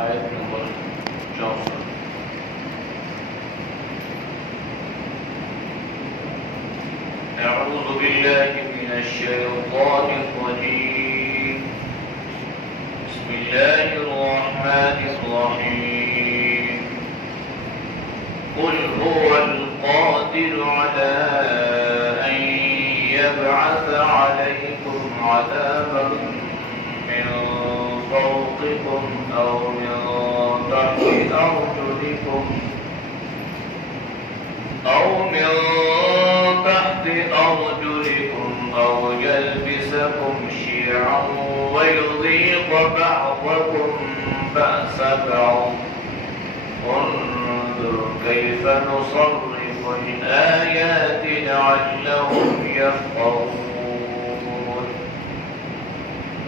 آیت نمبر 64. أعوذ بالله من الشيطان الرجيم. بسم الله الرحمن الرحيم. قل هو القادر على أن يبعث عليكم عذابا من فوقكم أو من تحت أرجلكم أو يلبسكم شيعا ويذيق بعضكم بأس بعض. انظر كيف نصرف الآيات لعلهم يفقهون.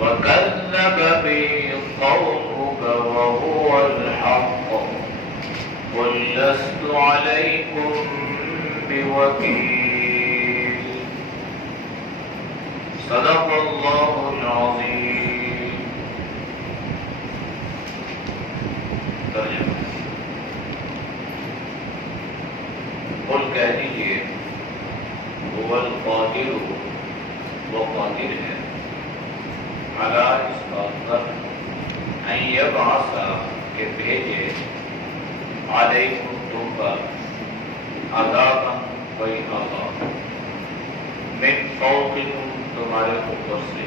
وكذب به قومك وهو الحق قل لست عليكم بوكيل. صدق الله العظيم. ترجمہ. قل کہہ دیجیے هو القادر، وہ قادر ہے، علی اس بات پر ان یبعث کہ بھیجے علیکم تم پر عذابا کوئی عذاب من فوقکم تمہارے اوپر سے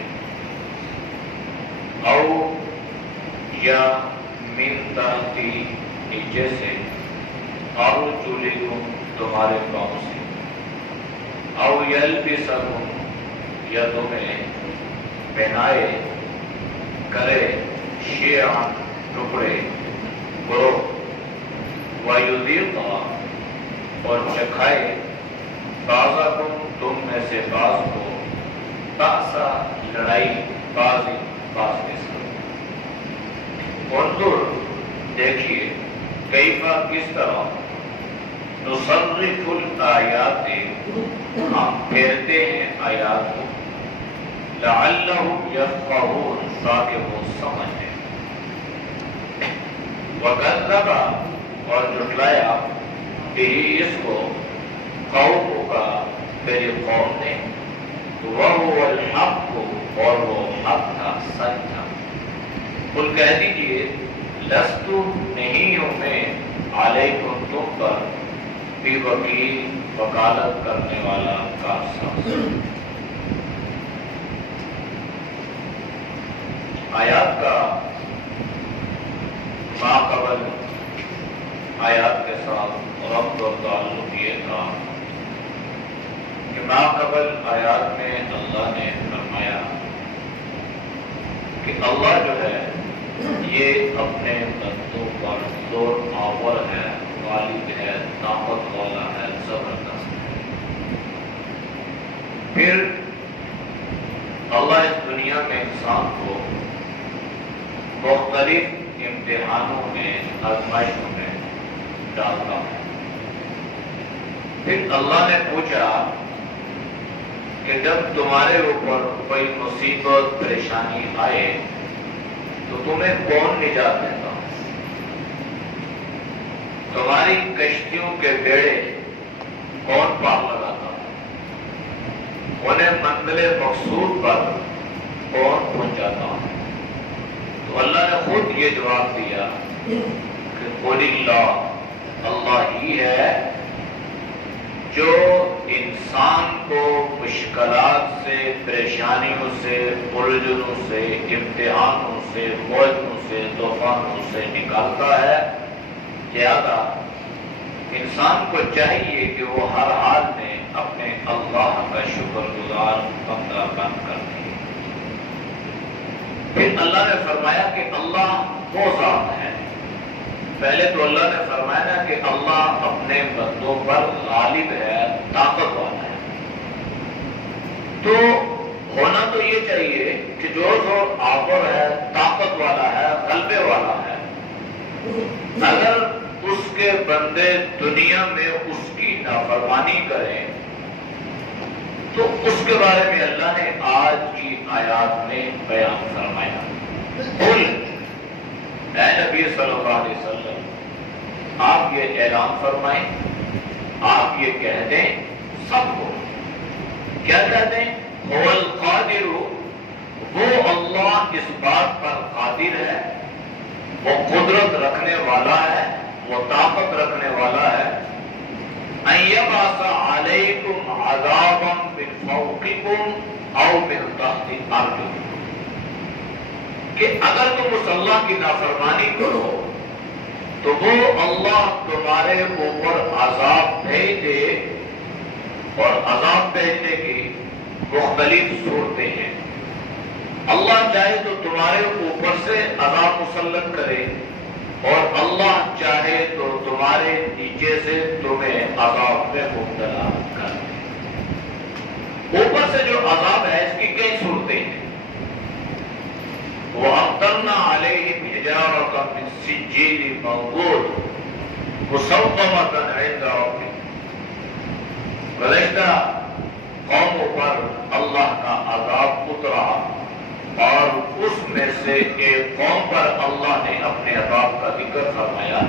او یا من تحتی نیچے سے ارجلکم تمہارے پاؤں سے او یلبسکم یا تمہیں پہنائے کرے شیعاً ٹکڑے گروہ وَيُذِيقَ اور چکھائے بعضکم تم میں سے بعض کو بأسا لڑائی بعض کے ساتھ. انظر دیکھیے کیفا کس طرح نصرف الآیات ہم پھیرتے ہیں آیات کو لعلہم یفقہون تاکہ وہ سمجھ لیں. وَكَذَّبَ اور جھٹلایا یہی اس کو قوم کا تیری قوم نے وَهُوَ الْحَقُّ اور وہ حق تھا، سچ تھا. قل کہہ دیجئے لست نہیں ہوں میں علیکم تم پر بوکیل وکالت کرنے والا کارساز. آیات کا ماقبل آیات کے ساتھ ربط اور تعلق یہ تھا کہ ماقبل آیات میں اللہ نے فرمایا کہ اللہ جو ہے یہ اپنے بندوں پر زور آور ہے، غالب ہے، طاقت والا ہے، زبردست ہے. پھر اللہ اس دنیا میں انسان کو مختلف امتحانوں میں، آزمائشوں میں ڈالتا ہے. پھر اللہ نے پوچھا کہ جب تمہارے اوپر کوئی مصیبت پریشانی آئے تو تمہیں کون نجات دیتا؟ تمہاری کشتیوں کے بیڑے کون پار لگاتا؟ انہیں منزل مقصود پر کون پہنچاتا؟ تو اللہ نے خود یہ جواب دیا کہ قل اللہ، اللہ ہی ہے جو انسان کو مشکلات سے، پریشانیوں سے، الجھنوں سے، امتحانوں سے، موجوں سے، طوفانوں سے نکالتا ہے. لہذا انسان کو چاہیے کہ وہ ہر حال میں اپنے اللہ کا شکر گزار بندہ بن کر دے. پھر اللہ نے فرمایا کہ اللہ وہ ذات ہے. پہلے تو اللہ نے فرمایا نا کہ اللہ اپنے بندوں پر غالب ہے، طاقت والا ہے. تو ہونا تو یہ چاہیے کہ جو آور ہے، طاقت والا ہے، غلبے والا ہے، اگر اس کے بندے دنیا میں اس کی نافرمانی کریں تو اس کے بارے میں اللہ نے آج کی آیات میں بیان فرمایا. قل اے نبی صلی اللہ علیہ وسلم، آپ یہ اعلان فرمائیں، آپ یہ کہہ دیں سب کو، کیا کہہ دیں؟ هو القادر، وہ اللہ اس بات پر قادر ہے، وہ قدرت رکھنے والا ہے، وہ طاقت رکھنے والا ہے، ان یبعث علیکم عذابا من فوقکم او من تحت ارجلکم، کہ اگر تم اس اللہ کی نافرمانی کرو تو وہ اللہ تمہارے اوپر عذاب بھیج دے، اور عذاب بھیجنے کی مختلف صورتیں ہیں۔ اللہ چاہے تو تمہارے اوپر سے عذاب مسلط کرے، اور اللہ چاہے تو تمہارے نیچے سے تمہیں عذاب میں مبتلا کر دے۔ اوپر سے جو عذاب ہے اس کی کئی صورتیں ہیں۔ وَأَمْطَرْنَا عَلَيْهِمْ حِجَارَةً مِّن سِجِّيلٍ مَّنضُودٍ مُّصَوَّمَةً عِندَ رَبِّكَ، گزشتہ قوموں پر اللہ کا عذاب اترا، اور اس میں سے ایک قوم پر اللہ نے اپنے عذاب کا ذکر فرمایا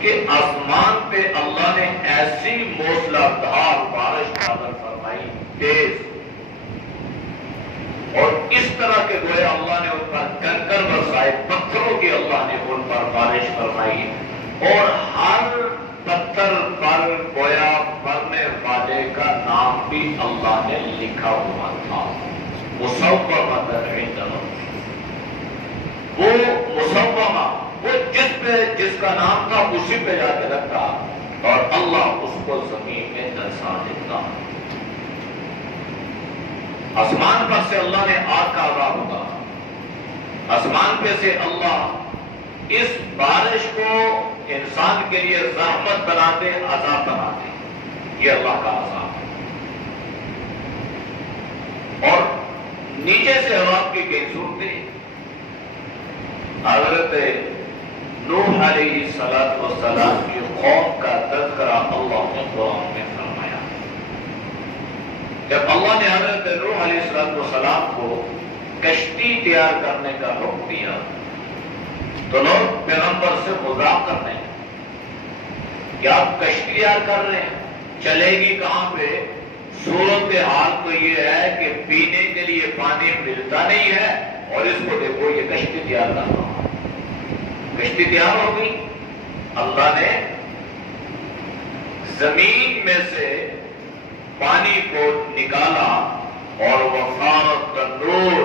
کہ آسمان پہ اللہ نے ایسی موسلا دھار بارش نازل فرمائی، تیز، اور اس طرح کے گویا اللہ نے ان پر کنکر برسائے، پتھروں کی اللہ نے ان پر بارش فرمائی، اور ہر پتھر پر گویا مرنے والے کا نام بھی اللہ نے لکھا ہوا تھا۔ مصومۃ عند ربک، وہ مصومہ، وہ جس کا نام تھا اسی پہ جا کے رکھتا، اور اللہ اس کو زمین میں درسا دیتا۔ آسمان پر سے اللہ نے آگ کا عذاب ہوگا، آسمان پہ سے اللہ اس بارش کو انسان کے لیے زحمت بناتے، عذاب بناتے، یہ اللہ کا عذاب ہے۔ اور نیچے سے عذاب کی کئی صورتیں، حضرت نوح علیہ السلام کی قوم کا تذکرہ اللہ نے قرآن میں فرمایا۔ جب اللہ نے حضرت نوح علیہ السلام کو کشتی تیار کرنے کا حکم دیا تو لوگ پیغمبر سے مذاق کرنے کہ آپ کشتی تیار کر رہے ہیں، چلے گی کہاں پہ؟ صورتحال تو یہ ہے کہ پینے کے لیے پانی ملتا نہیں ہے، اور اس کو دیکھو یہ کشتی تیار کر رہا ہے۔ کشتی تیار ہو گئی، اللہ نے زمین میں سے پانی کو نکالا، اور وَفَارَتْ تَنُّورُ،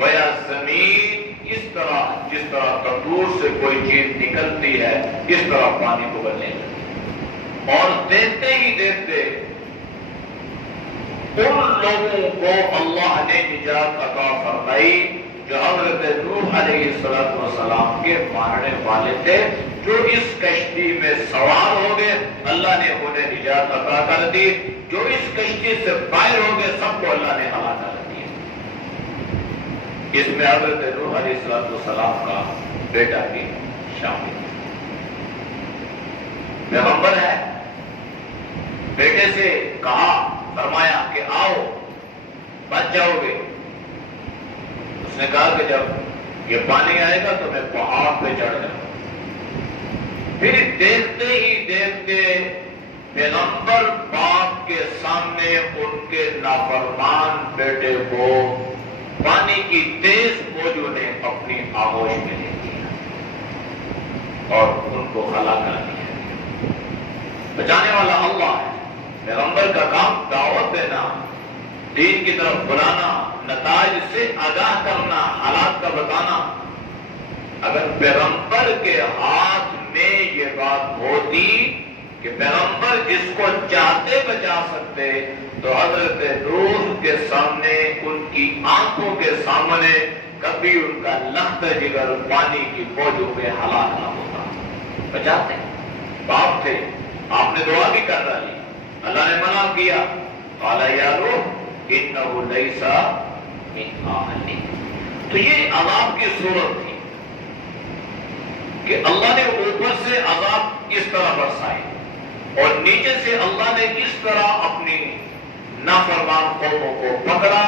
گویا زمین اس طرح جس طرح تندور سے کوئی چیز نکلتی ہے اس طرح پانی کو بننے لگی، اور دیکھتے ہی دیکھتے ان لوگوں کو اللہ نے نجات عطا فرمائی جو حضرت نوح علیہ السلام کے ماننے والے تھے، جو اس کشتی میں سوار ہو گئے، اللہ نے انہیں نجات عطا کر دی۔ جو اس کشتی سے باہر ہو گئے سب کو اللہ نے ہلاک کر دیا۔ اس میں حضرت نوح علیہ السلام کا بیٹا بھی شامل ہے، پیغمبر ہے۔ بیٹے سے کہا، فرمایا کہ آؤ بچ جاؤ گے۔ اس نے کہا کہ جب یہ پانی آئے گا تو میں پہاڑ پہ چڑھ جاؤں۔ پھر دیکھتے ہی دیکھتے پیغمبر باپ کے سامنے ان کے نافرمان بیٹے کو پانی کی تیز موجوں نے اپنی آغوش میں لے لیا اور ان کو ہلاک کر دیا۔ بچانے والا اللہ ہے۔ پیغمبر کا کام دعوت دینا، دین کی طرف بلانا، نتائج سے آگاہ کرنا، حالات کا بتانا۔ اگر پیغمبر کے ہاتھ میں یہ بات ہوتی کہ پیغمبر جس کو چاہتے بچا سکتے تو حضرت نوح کے سامنے، ان کی آنکھوں کے سامنے کبھی ان کا لخت جگر پانی کی موجوں میں ہلاک نہ ہوتا۔ بچاتے باپ تھے، آپ نے دعا بھی کر ڈالی، اللہ نے منع کیا، قال یا نوح انہ لیس من اہلک۔ تو یہ عذاب کی صورت تھی کہ اللہ نے اوپر سے عذاب اس طرح برسائے اور نیچے سے اللہ نے اس طرح اپنی نافرمان قوموں کو پکڑا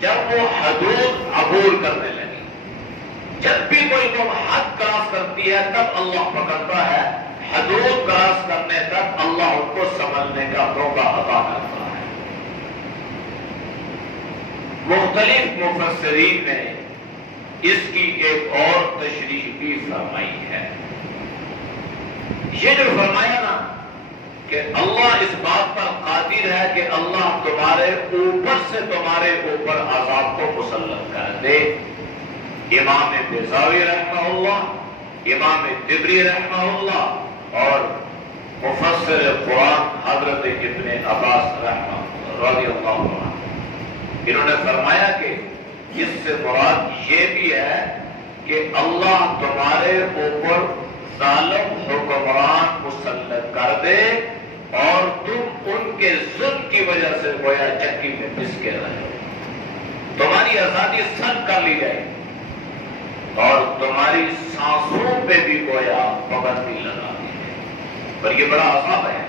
جب وہ حدود عبور کرنے لگی۔ جب بھی کوئی قوم حد کراس کرتی ہے تب اللہ پکڑتا ہے، حدود کراس کرنے تک اللہ ان کو سنبھلنے کا موقع عطا کرتا ہے۔ مختلف مفسرین نے اس کی ایک اور تشریح بھی فرمائی ہے۔ یہ جو فرمایا نا کہ اللہ اس بات پر قادر ہے کہ اللہ تمہارے اوپر سے تمہارے اوپر عذاب کو مسلط کر دے، امام بیضاوی رحمہ اللہ، امام طبری رحمہ اللہ اور مفسر قرآن حضرت ابن عباس رضی اللہ عنہ، انہوں نے فرمایا کہ اس سے مراد یہ بھی ہے کہ اللہ تمہارے اوپر ظالم حکمران مسلط کر دے اور تم ان کے ظلم کی وجہ سے گویا چکی میں پس کے رہے، تمہاری آزادی سلب کر لی جائے اور تمہاری سانسوں پہ بھی گویا پابندی لگا دی جائے۔ پر یہ بڑا عذاب ہے،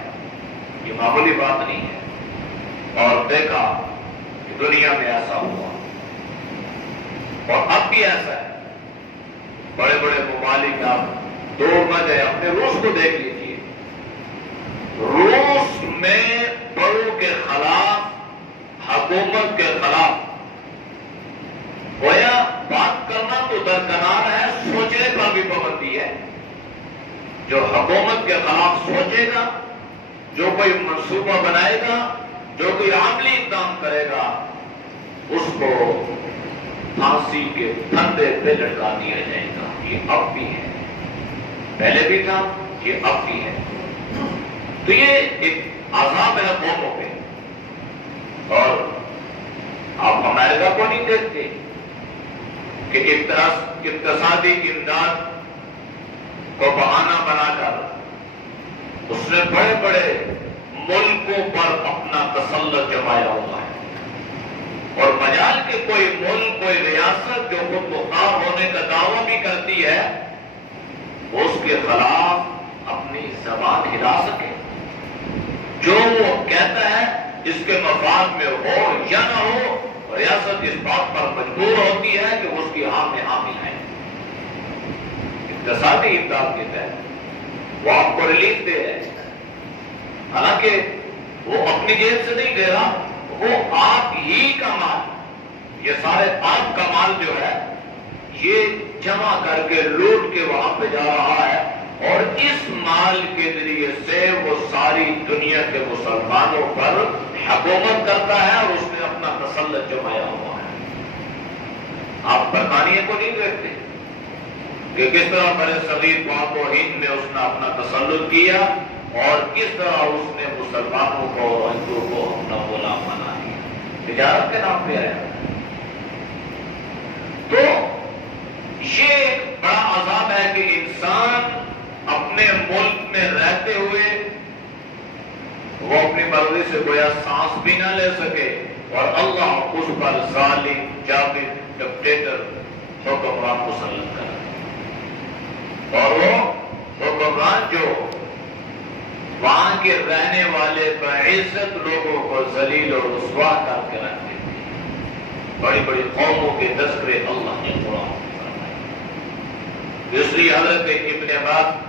یہ معمولی بات نہیں ہے، اور دیکھا کہ دنیا میں ایسا ہوا اور اب بھی ایسا ہے۔ بڑے بڑے ممالک آپ دور نہ جائے، اپنے روس کو دیکھ لیجیے، روس میں بڑوں کے خلاف، حکومت کے خلاف گویا بات کرنا تو درکنار ہے، سوچنے پر بھی پابندی ہے۔ جو حکومت کے خلاف سوچے گا، جو کوئی منصوبہ بنائے گا، جو کوئی عملی اقدام کرے گا، اس کو پھانسی کے پھندے پہ لٹکا دیا جائے گا۔ یہ اب بھی ہے، پہلے بھی تھا، یہ اب بھی ہے۔ تو یہ ایک عذاب ہے قوموں پہ۔ اور آپ امریکہ کو نہیں دیکھتے کہ اقتصادی امداد کو بہانہ بنا کر اس نے بڑے بڑے ملکوں پر اپنا تسلط جمایا ہوا ہے، اور مجال کے کوئی ملک، کوئی ریاست جو خود مختار ہونے کا دعویٰ بھی کرتی ہے، اس کے خلاف اپنی زبان ہلا سکے، جو وہ کہتا ہے اس کے مفاد میں ہو یا نہ ہو، ریاست اس بات پر مجبور ہوتی ہے کہ اس کی ہاں میں حامی ہے۔ اقتصادی امداد کے تحت وہ آپ کو ریلیف دے رہے ہیں، حالانکہ وہ اپنی جیب سے نہیں دے رہا، وہ آپ ہی کا مال، یہ سارے آپ کا مال جو ہے یہ جمع کر کے لوٹ کے وہاں پہ جا رہا ہے، اور اس مال کے ذریعے سے وہ ساری دنیا کے مسلمانوں پر حکومت کرتا ہے، اور اس نے اپنا تسلط جمایا ہوا ہے۔ آپ برطانیہ کو نہیں دیکھتے کہ کس طرح برے صغیر پاک و ہند میں اس نے اپنا تسلط کیا، اور کس طرح اس نے مسلمانوں کو اور ہندوؤں کو اپنا غلام بنا دیا، تجارت کے نام پہ آیا۔ تو یہ ایک بڑا عذاب ہے کہ انسان اپنے ملک میں رہتے ہوئے وہ اپنی مرضی سے گویا سانس بھی نہ لے سکے، اور اللہ اس پر ظالم، جابر، ڈکٹیٹر حکمران مسلط کرے، اور وہ حکمران جو وہاں کے رہنے والے بعزت لوگوں کو ذلیل اور رسوا کر کے رکھتے تھے۔ بڑی بڑی قوموں کے تذکرے اللہ نے قرآن میں فرمائے۔ اس لیے حضرت ابن عباس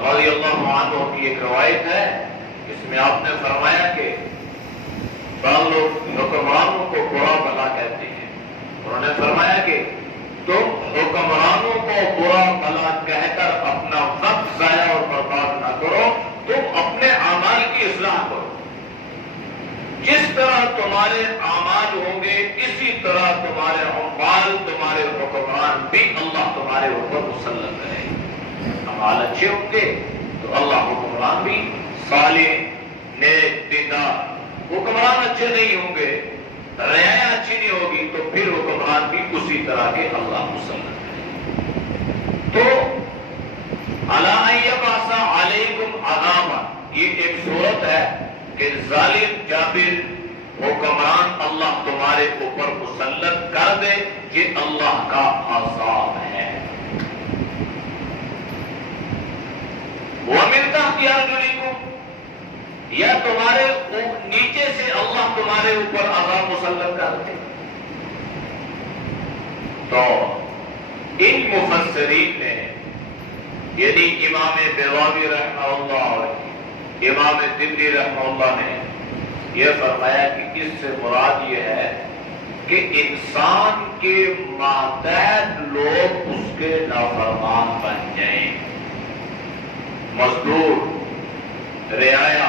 رضی اللہ عنہ کی ایک روایت ہے، اس میں آپ نے فرمایا کہ بعض لوگ حکمرانوں کو برا بھلا کہتے ہیں، انہوں نے فرمایا کہ تم حکمرانوں کو برا بھلا کہہ کر اپنا وقت ضائع اور برباد نہ کرو، تم اپنے اعمال کی اصلاح کرو۔ جس طرح تمہارے اعمال ہوں گے اسی طرح تمہارے عمال، تمہارے حکمران بھی اللہ تمہارے اوپر مسلط کرے گا۔ اعمال اچھے ہوں گے تو اللہ حکمران بھی صالح، نیک، دیندار۔ حکمران اچھے نہیں ہوں گے، رعایا اچھی نہیں ہوگی، تو پھر حکمران بھی اسی طرح کے اللہ مسلط کرے۔ تو الا یبعث علیکم عذابا، یہ ایک صورت ہے کہ ظالم، جابر، حکمران اللہ تمہارے اوپر مسلط کر دے، یہ اللہ کا عذاب ہے۔ وَمِن تَحْتِ أَرْجُلِكُمْ، یا تمہارے نیچے سے اللہ تمہارے اوپر عذاب مسلط کر دے۔ تو ان مفسرین نے یعنی امام بیضاوی رحمہ اللہ اور امام طبری رحمہ اللہ نے یہ فرمایا کہ اس سے مراد یہ ہے کہ انسان کے ماتحت لوگ اس کے نافرمان بن جائیں. مزدور، رعایا،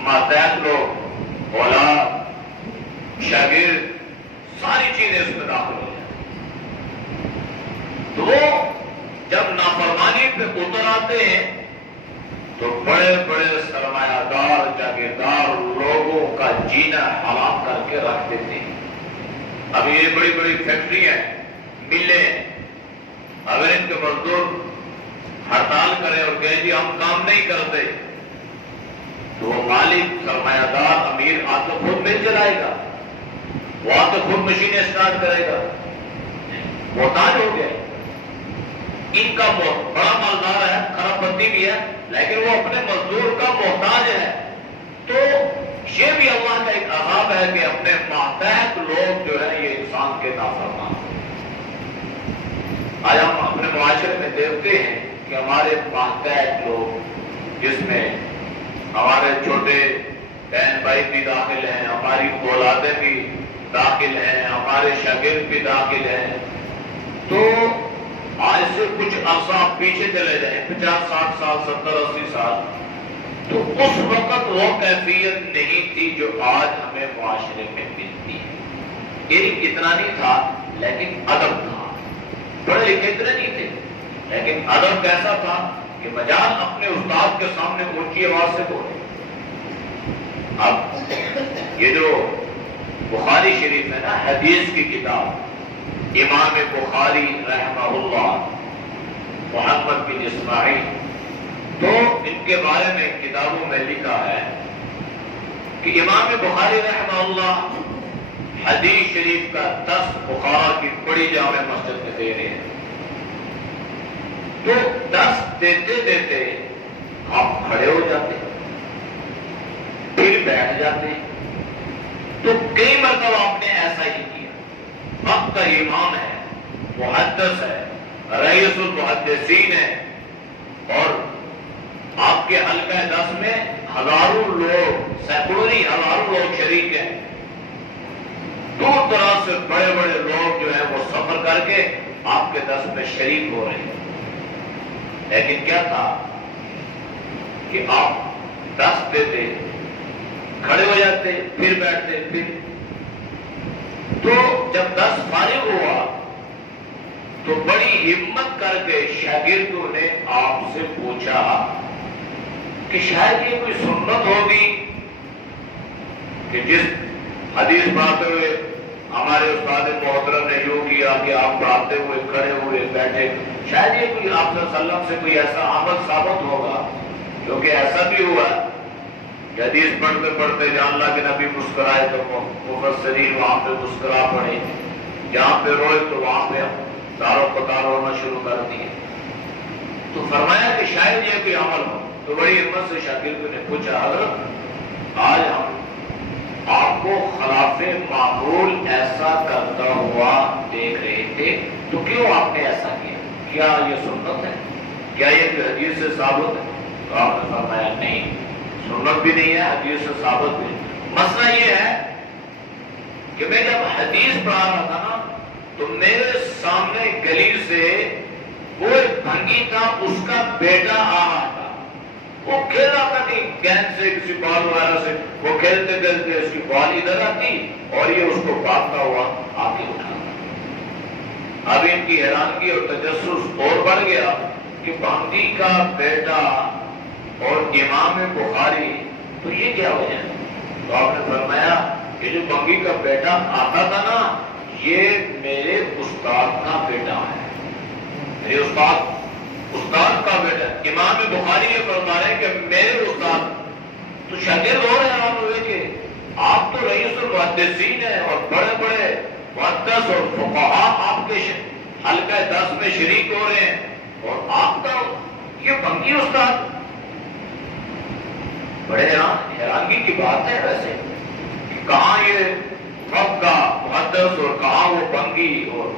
ماتحت لوگ، اولاد، شاگرد، ساری چیزیں اس میں داخل ہو جائیں. تو جب نافرمانی پہ اتر آتے ہیں تو بڑے بڑے سرمایہ دار جاگیردار لوگوں کا جینا حرام کر کے رکھ دیتے ہیں. اب یہ بڑی بڑی فیکٹری ہیں، ملیں، اگر ان کے مزدور ہڑتال کریں اور کہیں جی ہم کام نہیں کرتے تو وہ مالک، سرمایہ دار، امیر آ تو خود مل چلائے گا، وہ آ تو خود مشینیں اسٹارٹ کرے گا. محتاج ہو گئے. ان کا بڑا مالدار ہے، خراب بندی بھی ہے، لیکن وہ اپنے مزدور کا محتاج ہے. تو یہ بھی اللہ کا ایک عذاب ہے کہ اپنے ماتحت لوگ جو ہے یہ انسان کے نافرمان. آج ہم اپنے معاشرے میں دیکھتے ہیں کہ ہمارے ماتحت لوگ، جس میں ہمارے چھوٹے بہن بھائی بھی داخل ہیں، ہماری اولادیں بھی داخل ہیں، ہمارے شاگرد بھی داخل ہیں. تو آج سے کچھ عرصہ پیچھے چلے جائیں، 50 60 سال، 70 80 سال، تو اس وقت وہ کیفیت نہیں تھی جو آج ہمیں معاشرے میں ملتی ہے. علم اتنا نہیں تھا لیکن ادب تھا. پڑھے لکھے اتنے نہیں تھے لیکن ادب کیسا تھا کہ مجال اپنے استاد کے سامنے اونچی آواز سے بولے. اب یہ جو بخاری شریف ہے نا، حدیث کی کتاب، امام بخاری رحمہ اللہ، محمد بن اسماعیل، تو ان کے بارے میں کتابوں میں لکھا ہے کہ امام بخاری رحمہ اللہ حدیث شریف کا 10 بخارا کی بڑی جامع مسجد میں دے رہے ہیں. تو 10 دیتے دیتے آپ کھڑے ہو جاتے ہیں، پھر بیٹھ جاتے ہیں. تو کئی مرتبہ آپ نے ایسا ہی کیا. وقت کا امام ہے، محدث ہے، رئیس المحدثین ہے، اور آپ کے حلقہ 10 میں ہزاروں لوگ، سینکڑوں نہیں ہزاروں لوگ شریک ہیں. دور دراز سے بڑے بڑے لوگ جو ہیں وہ سفر کر کے آپ کے 10 میں شریک ہو رہے ہیں. لیکن کیا تھا کہ آپ 10 دیتے، کھڑے ہو جاتے، پھر بیٹھتے، پھر. تو جب 10 فارغ ہوا تو بڑی ہمت کر کے شاگردوں نے آپ سے پوچھا کہ شاید یہ کوئی سنت ہوگی کہ جس حدیث پڑھاتے ہوئے ہمارے استاد محترم نے یوں کیا کہ آپ پڑھاتے ہوئے کھڑے ہوئے بیٹھے، شاید یہ کوئی آپ صلی اللہ علیہ وسلم سے کوئی ایسا عمل ثابت ہوگا. کیونکہ ایسا بھی ہوا کہ حدیث پڑھتے پڑھتے جہاں اللہ کے نبی مسکرائے تو مفسرین وہاں پہ مسکرا پڑے، جہاں پہ روئے تو وہاں پہ تاروں قطار ہونا شروع کر دیے. تو فرمایا کہ شاید یہ کوئی عمل ہو. تو بڑی ہمت سے شاگردوں نے پوچھا، حضرت آج ہم آپ کو خلاف معمول ایسا کرتا ہوا دیکھ رہے تھے، تو کیوں آپ نے ایسا کیا؟ کیا یہ سنت ہے؟ کیا یہ کوئی حدیث سے ثابت ہے؟ تو آپ نے فرمایا نہیں، سنت بھی نہیں ہے، حدیث سے ثابت بھی. مسئلہ یہ ہے کہ میں جب حدیث پڑھا رہا تھا نا تو میرے سامنے گلی سے وہ ایک بھنگی تھا، اس کا بیٹا آ رہا تھا. وہ کھیل رہا تھا کہ گیند سے، کسی بال وغیرہ سے، وہ کھیلتے کھیلتے اس کی بال ادھر آتی اور یہ اس کو بھاگتا ہوا آگے اٹھاتا. اب ان کی حیرانگی اور تجسس اور بڑھ گیا کہ بھنگی کا بیٹا اور امام بخاری، تو یہ کیا وجہ ہے؟ تو آپ نے فرمایا کہ جو بھنگی کا بیٹا آتا تھا نا، یہ میرے استاد کا بیٹا ہے. میرے استاد کا بیٹا. امام بخاری یہ فرما رہے ہیں کہ میرے استاد. تو شاگرد ہو رہے ہیں ہوئے کہ آپ تو رئیس المحدثین ہیں اور بڑے بڑے محدث اور فقہا آپ کے حلقہ 10 میں شریک ہو رہے ہیں، اور آپ کا یہ بھنگی استاد. بڑے حیرانگی کی بات ہے ویسے کہ کہاں یہ وقت کا محدث اور کہاں وہ بھنگی. اور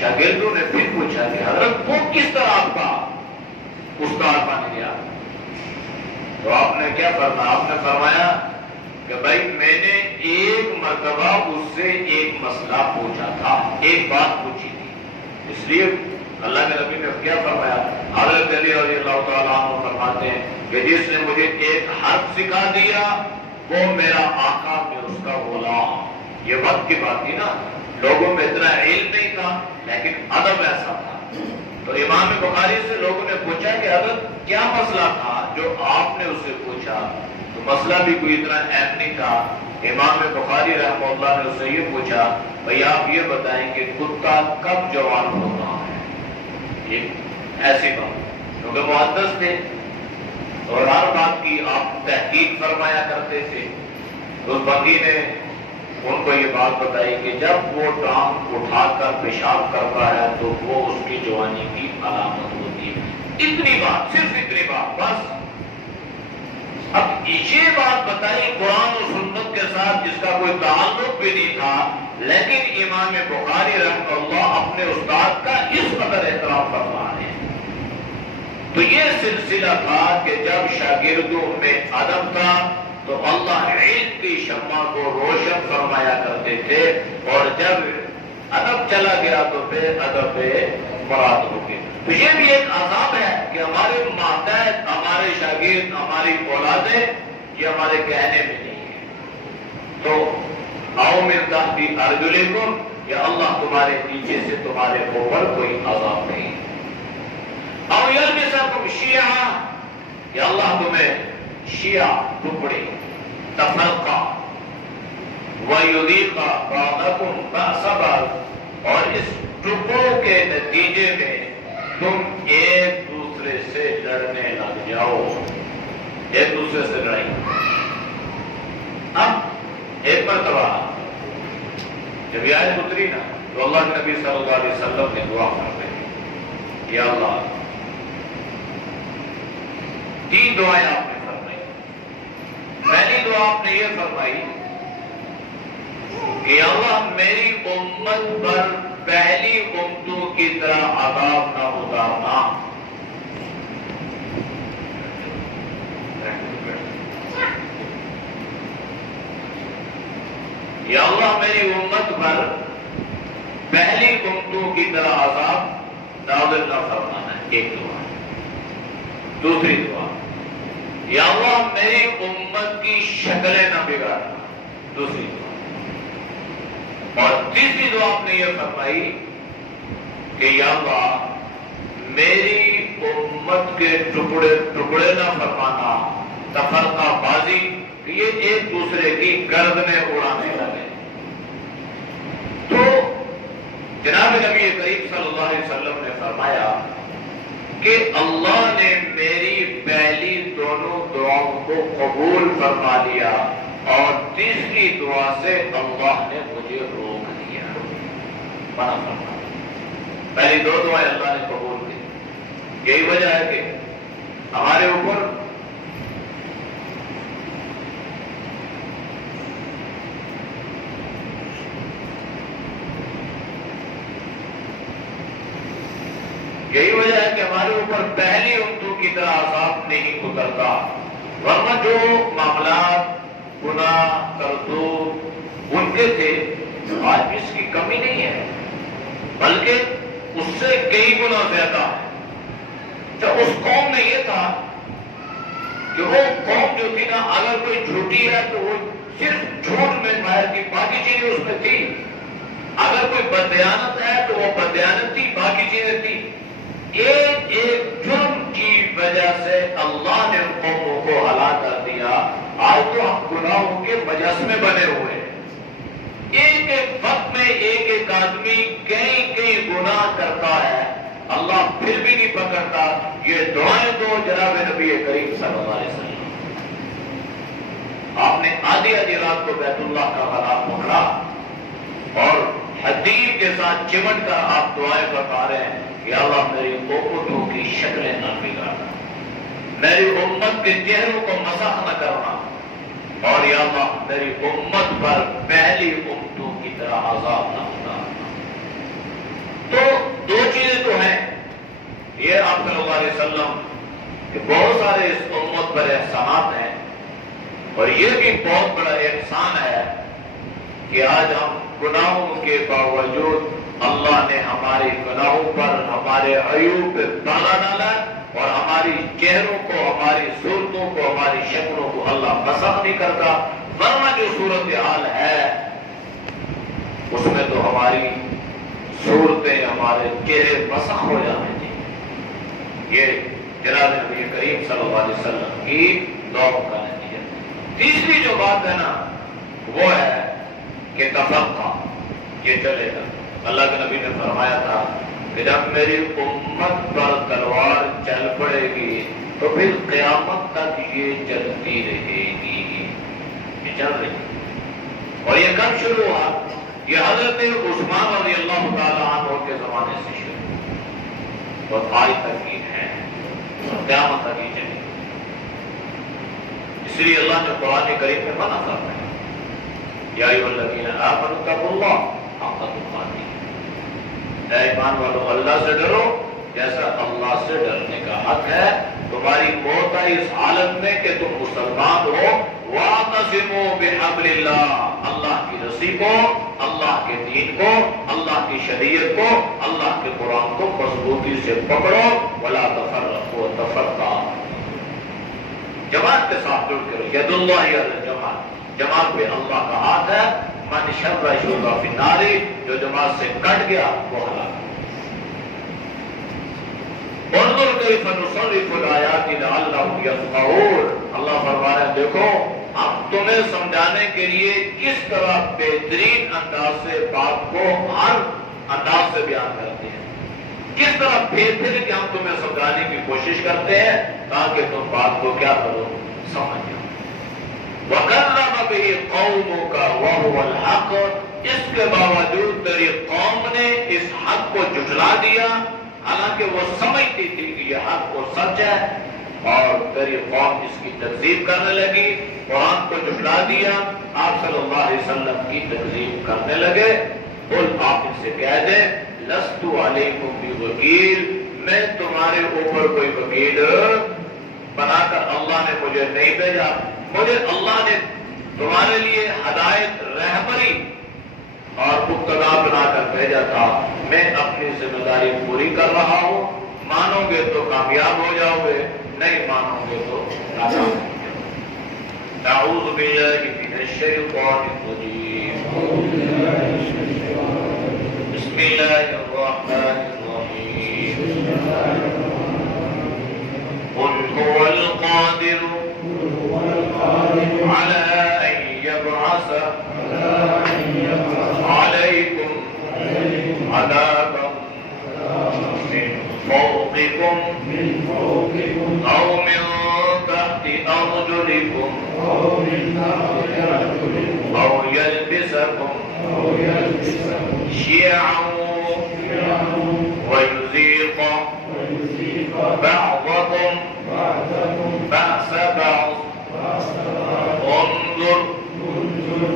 شاگردوں نے پھر پوچھا کہ حضرت وہ کس طرح آپ کا استاد بن گیا؟ تو آپ نے کیا فرمایا؟ آپ نے فرمایا کہ بھائی میں نے ایک مرتبہ اس سے ایک مسئلہ پوچھا تھا، ایک بات پوچھی تھی، اس لیے اللہ کے نبی نے کیا فرمایا؟ حضرت علی رضی اللہ تعالیٰ عنہ فرماتے ہیں کہ جس نے مجھے ایک حرف سکھا دیا وہ میرا آقا، میں اس کا غلام۔ یہ وقت کی بات تھی نا، لوگوں میں اتنا علم نہیں تھا لیکن ادب ایسا تھا۔ تو امام بخاری سے لوگوں نے پوچھا کہ حضرت کیا مسئلہ تھا جو آپ نے اس سے پوچھا؟ تو مسئلہ بھی کوئی اتنا اہم نہیں تھا۔ امام بخاری رحمہ اللہ نے اس سے یہ پوچھا بھئی آپ یہ بتائیں کہ کتا کب جوان ہوتا ہے؟ یہ ایسی بات، کیونکہ محدث تھے اور ہر بات کی آپ تحقیق فرمایا کرتے تھے۔ اس بندی نے ان کو یہ بات بتائی کہ جب وہ ٹانگ اٹھا کر پیشاب کرتا ہے تو وہ اس کی جوانی کی علامت ہوتی ہے۔ اتنی بات، صرف اتنی بات بس۔ اب یہ بات بتائی قرآن و سنت کے ساتھ جس کا کوئی تعلق بھی نہیں تھا، لیکن امام بخاری رحمہ اللہ اپنے استاد کا اس قدر احترام فرما رہے ہیں۔ تو یہ سلسلہ تھا کہ جب شاگردوں میں ادب تھا تو اللہ علم کی شمع کو روشن فرمایا کرتے تھے، اور جب ادب چلا گیا تو پھر ادب پہ مراد ہو گئے۔ تو یہ بھی ایک عذاب ہے کہ ہمارے ماتحت، ہمارے شاگرد، ہماری اولادیں یہ ہمارے کہنے میں نہیں ہے۔ تو آؤ من تحت ارجلکم، یا اللہ تمہارے نیچے سے تمہارے اوپر کوئی عذاب نہیں۔ او یلبسکم شیعا، یا اللہ تمہیں شیعہ ٹکڑے، تفرقہ، وَيُذِيقَ بَعْضَكُمْ بَأْسَ بَعْضٍ، اور اس ٹکڑوں کے نتیجے میں تم ایک دوسرے سے لڑنے لگ جاؤ، ایک دوسرے سے لڑائی۔ اب ایک مرتبہ جب یہ آیت اتری نا تو اللہ کے نبی صلی اللہ علیہ وسلم نے دعا کر رہے، یا اللہ، تین دعائیں آپ نے فرمائی۔ پہلی دعا آپ نے یہ فرمائی کہ اللہ میری امت پر پہلی امتوں کی طرح عذاب نہ اتارنا۔ یا اللہ میری امت پر پہلی امتوں کی طرح عذاب نازل نہ فرمانا، ایک دعا۔ دوسری دعا، یا اللہ میری امت کی شکلیں نہ بگاڑنا، دوسری دعا۔ اور تیسری دعا آپ نے یہ فرمائی کہ یا اللہ میری امت کے ٹکڑے ٹکڑے نہ فرمانا، تفرقہ بازی، کہ یہ ایک دوسرے کی گردنیں اڑانے لگے۔ تو جناب نبی کریم صلی اللہ علیہ وسلم نے فرمایا کہ اللہ نے میری پہلی دونوں دعاؤں کو قبول فرما لیا، اور تیسری دعا سے اللہ نے مجھے روک دیا، منع فرما۔ پہلی دو دعائیں اللہ نے قبول کی۔ یہی وجہ ہے کہ ہمارے اوپر پہلی امتوں کی طرح عذاب نہیں اترتا، ورنہ جو معاملات گناہ کرتوت ان کے تھے آج بھی اس کی کمی نہیں ہے، بلکہ اس سے کئی گنا زیادہ ہے۔ جب اس قوم میں یہ تھا کہ وہ قوم جو تھی نا، اگر کوئی جھوٹی ہے تو وہ صرف جھوٹ میں ماہر تھی، باقی چیزیں اس میں تھی۔ اگر کوئی بددیانت ہے تو وہ بددیانت تھی، باقی چیزیں تھی۔ ایک ایک جرم کی وجہ سے اللہ نے ان قوموں کو ہلاک کر دیا۔ آج تو ہم گناہوں کے مجسمے بنے ہوئے ہیں۔ ایک ایک وقت میں ایک ایک آدمی کئی کئی گناہ کرتا ہے، اللہ پھر بھی نہیں پکڑتا۔ یہ دعائیں تو جناب نبی کریم صلی اللہ علیہ وسلم، آپ نے آدھی آدھی رات کو بیت اللہ کا غلاف پکڑا اور حدیث کے ساتھ چمٹ کر آپ دعائیں بتا رہے ہیں کہ اللہ میری امتوں کی شکلیں نہ بگاڑنا، میری امت کے چہروں کو مسخ نہ کرنا، اور یا اللہ میری امت پر پہلی امتوں کی طرح عذاب نہ اتارنا۔ تو صلی اللہ علیہ وسلم کہ بہت سارے اس امت پر احسانات ہیں، اور یہ بھی بہت بڑا احسان ہے کہ آج ہم گناہوں کے باوجود اللہ نے ہمارے گناہوں پر، ہمارے عیوب پہ پردہ ڈالا، اور ہماری چہروں کو، ہماری صورتوں کو، ہماری شکلوں کو اللہ مسخ نہیں کرتا، ورنہ جو صورتحال ہے اس میں تو ہماری صورتیں، ہمارے چہرے مسخ ہو جانے چاہیے۔ یہ جناب نبی کریم صلی اللہ علیہ وسلم کی دعاؤں کا نتیجہ۔ تیسری جو بات ہے نا وہ ہے کہ تفرقہ یہ چلے گا۔ اللہ کے نبی نے فرمایا تھا کہ جب میری امت پر تلوار چل پڑے گی تو پھر قیامت تک یہ چلتی رہے گی، یہ چل رہی ہے۔ اور یہ کب شروع ہوا؟ یہ حضرت عثمان رضی اللہ تعالیٰ عنہ کے زمانے سے شروع اور آج تک یہ ہے، قیامت تک یہ چلے گی۔ اس لیے اللہ نے قرآن کریم میں منع فرمایا، یا ایھا الذین آمنوا اتقوا اللہ حق تقاتہ، اے ایمان والو اللہ سے ڈرو جیسا اللہ سے ڈرنے کا حق ہے۔ تمہاری موت ہے اس حالت میں کہ تم مسلمان ہو، وَاعْتَصِمُوا بِحَبْلِ اللَّهِ، اللہ کی رسی کو، اللہ کے دین کو، اللہ کی شریعت کو، اللہ کے قرآن کو مضبوطی سے پکڑو، وَلَا تَفَرَّقُوا وَتَفَرَّقَا، جماعت کے ساتھ جڑ کر، ید اللہ علی الجماعت، جماعت پہ اللہ کا ہاتھ ہے۔ من شر شرک فی النار، جو جماعت سے کٹ گیا وہ ہلاک۔ انظر کیف نصرف الآیات لعلہم یفقہون، اللہ فرما رہے ہیں دیکھو ہم تمہیں سمجھانے کے لیے کس طرح بہترین انداز سے بات کو ہر انداز سے بیان کرتے ہیں، کس طرح بہتر کہ ہم تمہیں سمجھانے کی کوشش کرتے ہیں تاکہ تم بات کو کیا کرو، سمجھ جاؤ۔ وَكَذَّبَ بِهِ قَوْمُكَ وَهُوَ الْحَقُّ، اس کے باوجود تیری قوم نے اس حق کو جھٹلا دیا، حالانکہ وہ سمجھتی تھی کہ یہ حق و سچ ہے، اور تیری قوم اس کی تکذیب کرنے لگی، قرآن کو جھٹلا دیا، آپ صلی اللہ علیہ وسلم کی تکذیب کرنے لگے۔ قل، آپ ان سے کہہ دیں، لست علیکم بوکیل، میں تمہارے اوپر کوئی وکیل بنا کر اللہ نے مجھے نہیں بھیجا، مجھے اللہ نے تمہارے لیے ہدایت، رہبری اور مقتدا بنا کر بھیجا تھا، میں اپنی ذمہ داری پوری کر رہا ہوں، مانو گے تو کامیاب ہو جاؤ گے، نہیں مانو گے تو ناکام ہو جاؤ گے۔ اعوذ باللہ من الشیطان الرجیم، بسم اللہ الرحمن الرحیم، قل هو القادر على أن يبعث عليكم عذابا من فوقكم أو من تحت أرجلكم أو يلبسكم شيعا ويذيق بعضكم بأس بعض، انظر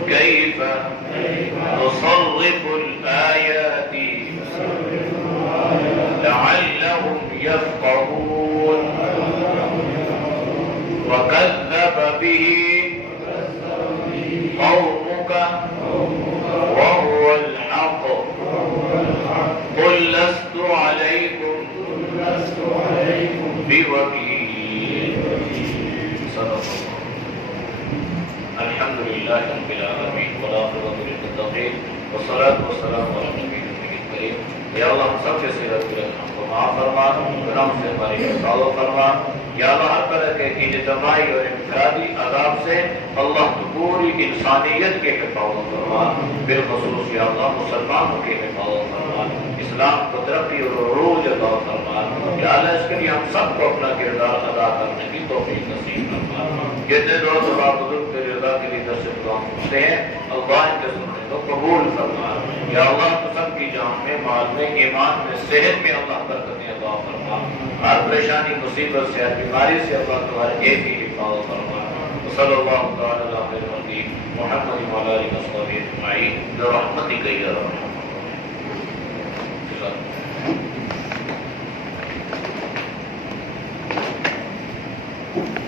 كيف نصرف الآيات لعلهم يفقهون، وكذب به قومك وهو الحق، قل لست عليكم بوكيل، صدق اللہ۔ الحمد للہ رب العالمین والعاقبۃ للمتقین والصلاۃ والسلام علی نبی کریم۔ یا اللہ ہم سب کے صغیر ہم کو معاف فرما، گناہوں سے ہماری حفاظت فرما۔ یا اللہ ہر طرح کے اجتماعی اور انفرادی عذاب سے اللہ تو پوری انسانیت کے حفاظت فرما، بالخصوص یا اللہ مسلمانوں کے حفاظت فرما، اسلام کو ترقی اور عروج عطا فرما۔ یا اللہ اس کے لیے ہم سب کو اپنا کردار ادا کرنے کی توفیق نصیب فرما۔ جتنے دوست اور بزرگ تیری رضا کے لیے درس قرآن سنتے ہیں، اللہ ان کے سننے کو قبول فرما۔ یا اللہ تو سب کی جان میں، مال میں، ایمان میں، صحت میں اللہ برکتیں عطا فرما۔ ہر پریشانی، مصیبت سے، ہر بیماری سے اللہ تمہارے ایک ہی حفاظت فرما۔ صلی اللہ تعالی علی خیر خلقہ محمد وعلی آلہ وصحبہ اجمعین برحمتک یا ارحم الراحمین۔ ہے.